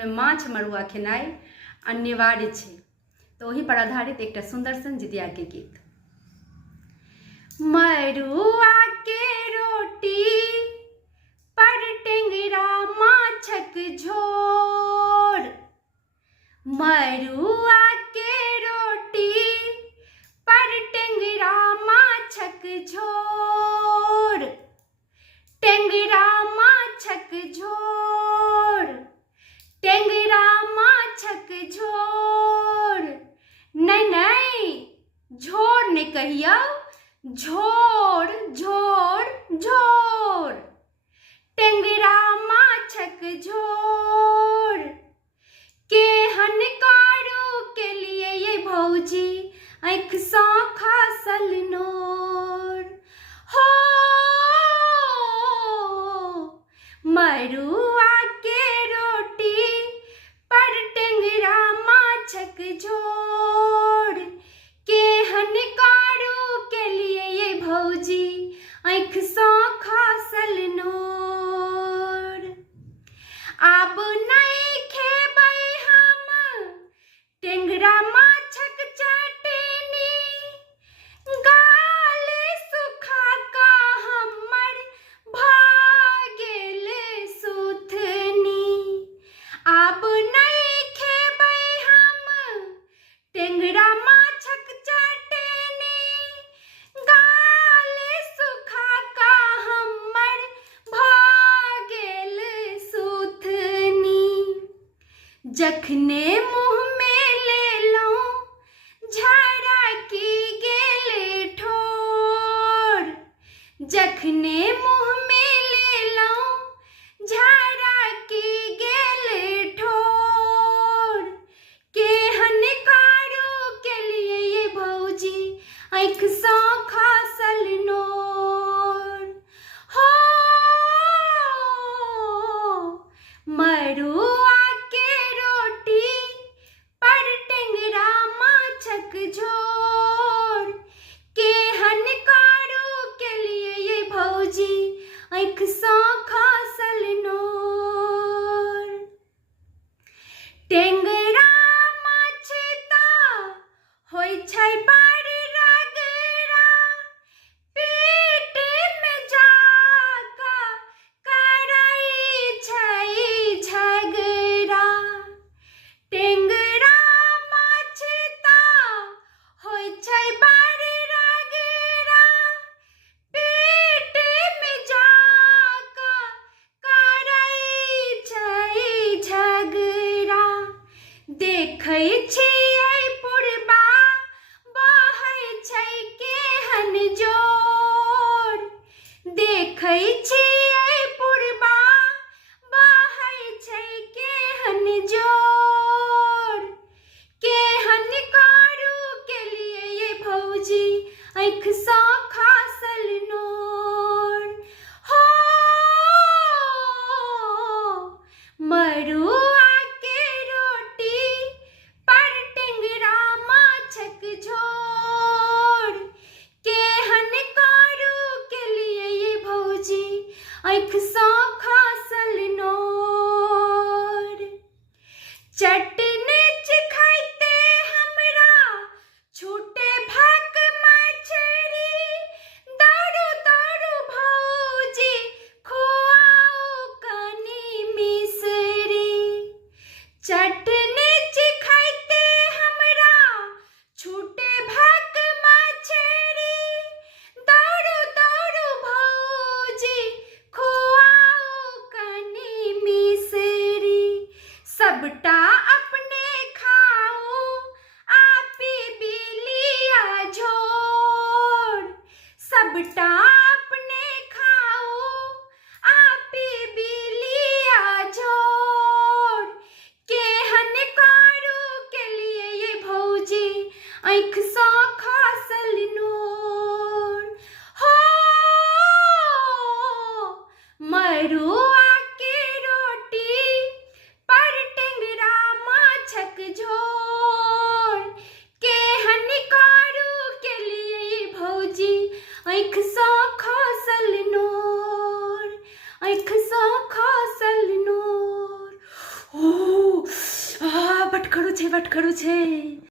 में माछ मरुआ खेनाई अनिवार्य छे। तो वही पर आधारित एक सुंदर सन जितिया के गीत। मरुआ के रोटी पर टेंगरा माछक झोर, मरुआ के रोटी पर टेंगरा माछक झोर, टेंगरा माछक झोर, टेंगरा माछक झोर। नहीं नहीं, झोर ने कहियो, झोर झोर झोर, टेंगरा माछक झोर। केहन कारू के लिए ये भौजी आँख सँ खसल नोर हो। मरुआ के रोटी पर टेंगरा माछक झोर, केहन कारू के लिए ये भौजी आँख सँ खसल नोर। आब नहीं खेबै हम टेंगरा माछक चटनी, गाल सुखा का हमर भऽ गेल सुथनी। आब नहीं खेबै हम टेंगरा माछक चटनी, गाल सुखा का हमर भऽ गेल सुथनी। जखने मुँह में लेलहुँ झरा की गेल ठोर, जखने मुँह में लेलहुँ झरा की गेल ठोर। केहन कारू के लिए ये भौजी आँख सँ खसल नोर हो। मरुआ के रोटी पर टेंगरा माछक झोर, केहन कारू के लिए ये भौजी आँख सँ खसल नोर। टेंगरा माछ तऽ होइ छै बड़ रगड़ा, पेट में जाकऽ करै छै झगड़ा। टेंगरा माछ तऽ होइ छै बड़ रगड़ा, पेट में जाकऽ करै छै झगड़ा। देखै छियै पुरबा बहै छै केहन जोर, देखै छियै पुरबा बहै छै केहन जोर। केहन कारू के लिए ये भौजी आँख सँ खसल नोर हो। मरुआ के रोटी पर टेंगरा माछक झोर, केहन कारू के लिए ये भौजी आँख सँ खसल नोर। चटनी चिखाइते हमरा छूटे भक मछरी, दारू दारू भौजी खुआऊ कनी मिसरी। चटनी चिखाइते हमरा छूटे भक मछरी, दारू दारू भौजी खुआऊ कनी मिसरी। सबटा अपने खाऊ आ पीबी लिया झोर, सबटा अपने खाऊ आ पीबी लिया झोर। केहन कारू के लिए ये भौजी आँख सँ खसल नोर हो। मरुआ के रोटी पर टेंगरा बट खड़ू छे